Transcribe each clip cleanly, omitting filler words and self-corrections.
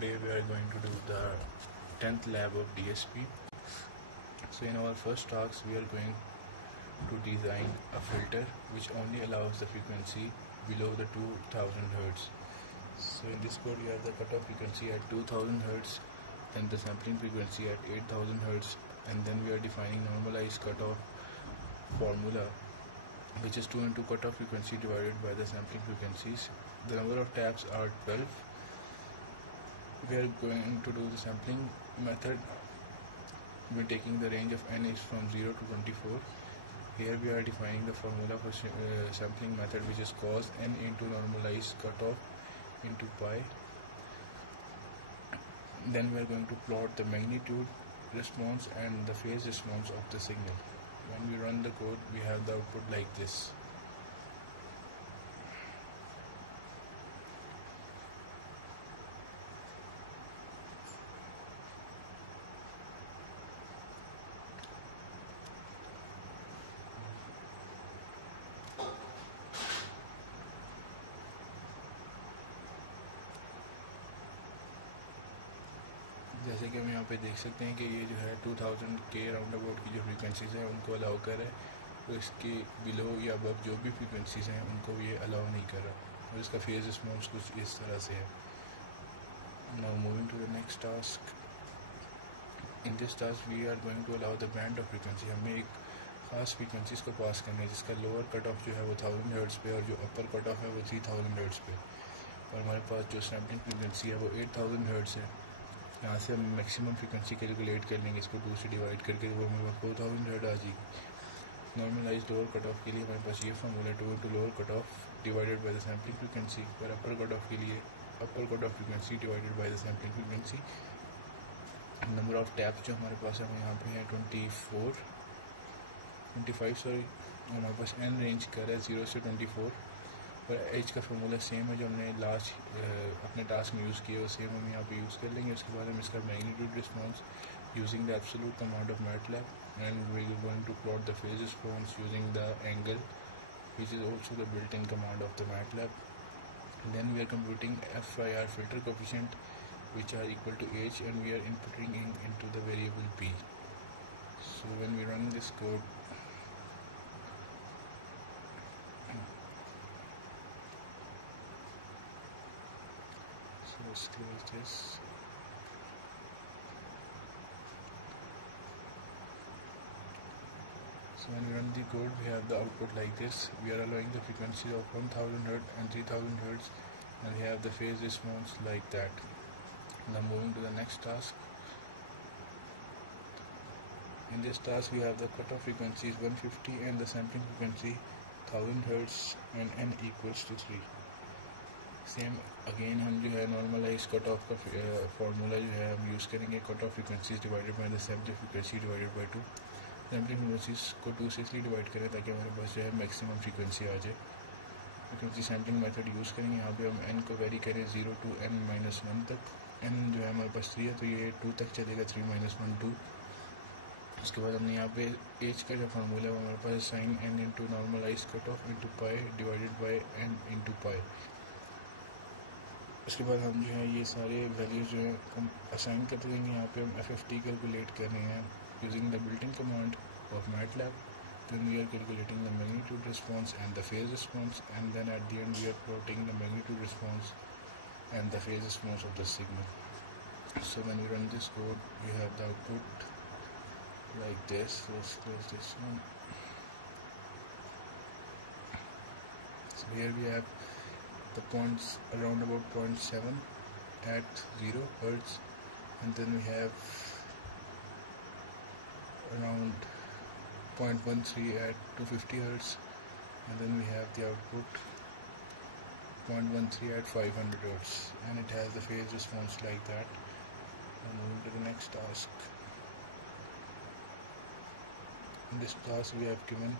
today we are going to do the 10th lab of DSP. So in our first task we are going to design a filter which only allows the frequency below the 2000 Hz. So in this code we have the cutoff frequency at 2000 Hz, then the sampling frequency at 8000 Hz, and then we are defining normalized cutoff formula, which is 2 into cutoff frequency divided by the sampling frequencies. The number of taps are 12. We are going to do the sampling method. We are taking the range of n is from 0 to 24. Here we are defining the formula for sampling method, which is cos n into normalized cutoff into pi. Then we are going to plot the magnitude response and the phase response of the signal. When we run the code, we have the output like this. जैसे कि हम यहाँ पे देख सकते हैं कि ये जो है 2000 के राउंड अबाउट की जो फ्रीक्वेंसीज़ हैं उनको अलाउ कर रहा है, तो इसके बिलो या अबव जो भी फ्रीक्वेंसीज़ हैं उनको ये अलाउ नहीं कर रहा, और इसका फेज रिस्पॉन्स कुछ इस तरह से है. Now moving to the next task. In this task we are going to allow the band of frequency. हमें एक ख़ास फ्रीक्वेंसीज़ को पास करना है जिसका लोअर कट ऑफ जो है वो 1000 हर्ट्ज़ पे और जो अपर कट ऑफ है वो 3000 हर्ट्ज़ पे, और हमारे पास जो सैम्पलिंग फ्रीक्वेंसी है वो 8000 हर्ट्ज़ है. यहाँ से हम मैक्सिमम फ्रीक्वेंसी कैलकुलेट कर लेंगे, इसको 2 से डिवाइड करके वो हमें 4000 हर्ट्ज़ आ जाएगी. नॉर्मलाइज लोअर कट ऑफ के लिए हमारे पास ये formula 2 into lower cut off divided by the sampling frequency, और अपर कट ऑफ के लिए upper cut off frequency divided by the sampling frequency. Number of taps जो हमारे पास है यहाँ पे है 25 सॉरी, हमारे पास एन रेंज कर है 0 से 24, और एच का फार्मूला सेम है जो हमने लास्ट अपने टास्क में यूज़ किया, वो सेम हम यहाँ पे यूज़ कर लेंगे. उसके बाद हम इसका magnitude response using the absolute command of MATLAB, and we are going to plot the phase response using the angle, which is also the built-in command of the MATLAB. Then we are computing FIR filter coefficient, which are equal to h, and we are inputting into the variable p. So when we run this code, so let's close this. So when we run the code, we have the output like this. We are allowing the frequencies of 1000 Hz and 3000 Hz, and we have the phase response like that. Now moving to the next task. In this task we have the cutoff frequency is 150 and the sampling frequency 1000 Hz and n equals to 3. Same again हम जो है normalise cut off का formula जो है हम use करेंगे. Cut off frequencies divided by the sampling frequency divided by 2. Sampling frequencies को 2 से इसलिए डिवाइड करें ताकि हमारे पास जो है मैक्सिमम फ्रीक्वेंसी आ जाए. फ्रीक्वेंसी सैम्पलिंग मेथड यूज़ करेंगे. यहाँ पे हम n को वेरी करें 0 to n-1 तक. n जो है हमारे पास 3 है, तो ये 2 तक चलेगा, 3-1 2. उसके बाद हमने यहाँ पे एच का जो फार्मूला है वो हमारे पास sine n into normalize cut off into pi divided by n into pi. उसके बाद हम जो है ये सारे वैल्यूज़ जो है हम असाइन कर देंगे. यहाँ पे हम FFT कैलकुलेट कर रहे हैं using the built in command of MATLAB. Then we are calculating the magnitude response and the phase response, and then at the end we are plotting the magnitude response and the phase response of the signal. So when we run this code, we have the output like this. Let's close this one. So here we have the points around about 0.7 at 0 Hz, and then we have around 0.13 at 250 Hz, and then we have the output 0.13 at 500 Hz, and it has the phase response like that. And moving to the next task. In this task we have given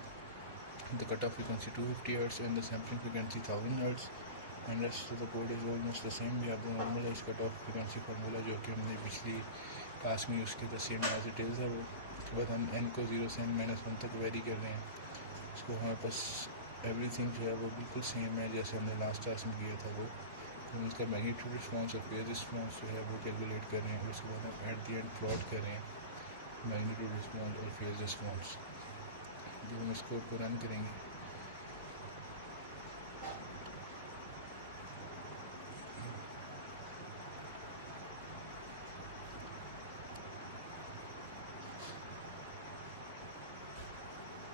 the cutoff frequency 250 Hz and the sampling frequency 1000 Hz, and rest of the code is almost the same. We have the normalized cutoff frequency formula जो कि हमने पिछली task में use किया था, same as it is है वो. उसके बाद हम n को 0 से n-1 तक वेरी कर रहे हैं. उसको हमारे पास एवरीथिंग जो है वो बिल्कुल सेम है जैसे हमने लास्ट टास्क में किया था वो. हम इसका मैग्नीट्यूड रिस्पॉन्स और फेज रिस्पॉन्स जो है वो कैलकुलेट कर रहे हैं और उसके बाद हम एट द एंड प्लॉट कर रहे हैं मैग्नीट्यूड रिस्पॉन्स और फेज रिस्पॉन्स। जब हम इसको रन करेंगे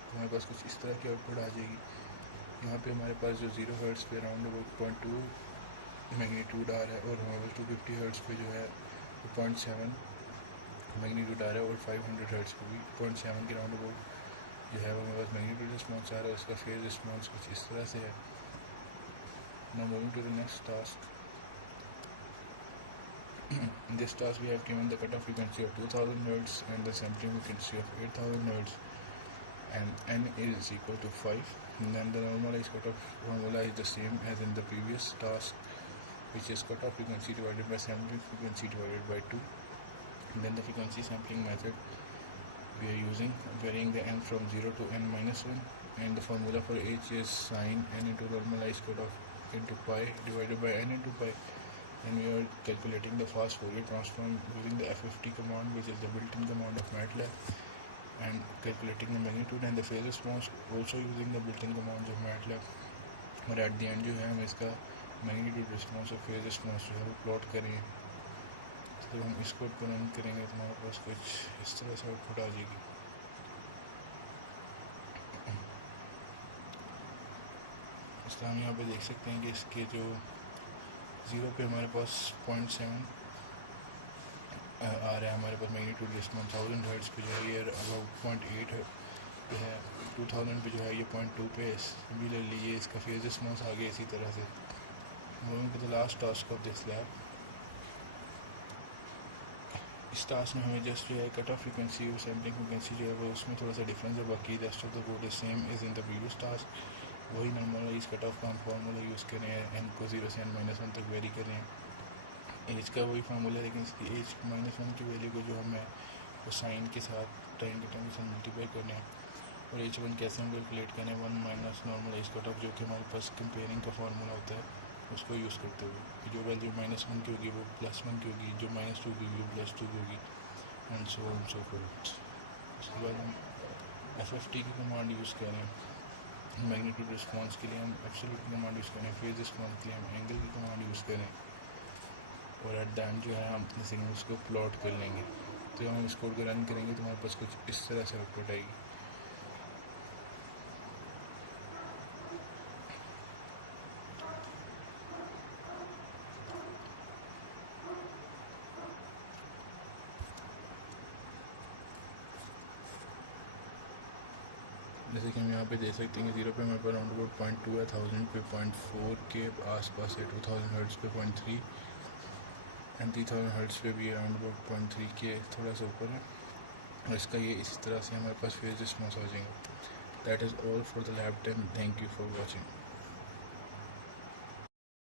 तो हमारे पास कुछ इस तरह की आउटपुट आ जाएगी। यहाँ पे हमारे पास जो 0 हर्ट्स पे अराउंड अबाउट 0.2 मैग्नीट्यूड आ रहा है और हमारे पास 250 हर्ट्स पे जो है 0.7 मैग्नीट्यूड आ रहा है और 500 हर्ट्स पे भी 0.7 के राउंड अबाउट जो है वो हमारे पास मैग्नीट्यूड रिस्पॉन्स आ रहा है। उसका फेज रिस्पॉन्स कुछ इस तरह से है। Now moving to the next task. In this task we have given the cutoff frequency of 2000 Hz and the sampling frequency of 8000 Hz and n is equal to 5. And then the normalized cutoff formula is the same as in the previous task, which is cutoff frequency divided by sampling frequency divided by 2. And then the frequency sampling method we are using, varying the n from 0 to n minus 1, and the formula for h is sin n into normalized cutoff into pi divided by n into pi. And we are calculating the fast Fourier transform using the FFT command, which is the built-in command of MATLAB, and calculating the magnitude and the phase response also using the built-in commands of MATLAB. और at the end जो है हम इसका magnitude response और phase response जो है वो plot करेंगे। तो हम इस कोड को रन करेंगे तो हमारे पास कुछ इस तरह से आउटपुट आ जाएगी। इसलिए हम यहाँ पे देख सकते हैं कि इसके जो 0 पे हमारे पास 0.7 आ रहा है हमारे पास मैग्नीट्यूड रिस्पॉन्स। 1000 हर्ट्ज पे जो है ये अबाउट 0.8 पे है। 2000 पे जो है ये 0.2 पे है। सिमिलरली ये इसका फेज रिस्पॉन्स आ गया इसी तरह से। Moving to the last task of this lab. इस टास्क में हमें जस्ट जो है कट ऑफ फ्रीक्वेंसी और सैम्पलिंग फ्रीक्वेंसी जो है वो उसमें थोड़ा सा डिफरेंस है, बाकी rest of the code is same as in the previous task. वही नॉर्मलाइज कट ऑफ का हम फार्मूला यूज़ कर रहे हैं, एन को 0 से n-1 तक वेरी कर रहे हैं। एज का वही फार्मूला है, लेकिन इसकी एज -1 की वैल्यू को जो हमें वो साइन के साथ टाइम के साथ मल्टीप्लाई करने हैं। और H1 कैसे हम कैलकुलेट करें, 1 माइनस नॉर्मलाइज कट ऑफ जो कि हमारे पास कंपेयरिंग का फार्मूला होता है उसको यूज़ करते हुए कि जो वैल्यू -1 की होगी वो +1 की होगी, जो -2 की होगी वो +2 की होगी, and so on so fourth. उसके बाद हम FFT की कमांड यूज़ करें। मैग्नीट्यूड रिस्पॉन्स के लिए हम एब्सोल्यूट की कमांड यूज़ करें। फेज रिस्पॉन्स के लिए हम एंगल की कमांड यूज़ करें। और एट द एंड जो है हम सिग्नल्स को प्लॉट कर लेंगे। तो हम इस कोड को रन करेंगे तो हमारे पास कुछ इस तरह से आउटपुट आएगी। जैसे कि हम यहाँ पे देख सकते हैं कि 0 पे हमारे पास अराउंड अबाउट 0.2 है, 1000 पे 0.4 के आसपास है, 2000 हर्ट्ज पे 0.3 एंड 3000 हर्ट्ज पे भी अराउंड अबाउट 0.3 के थोड़ा सा ऊपर है। और इसका ये इस तरह से हमारे पास फेज रिस्पॉन्स आ जाएंगे। That is all for the lab 10। Thank you for watching.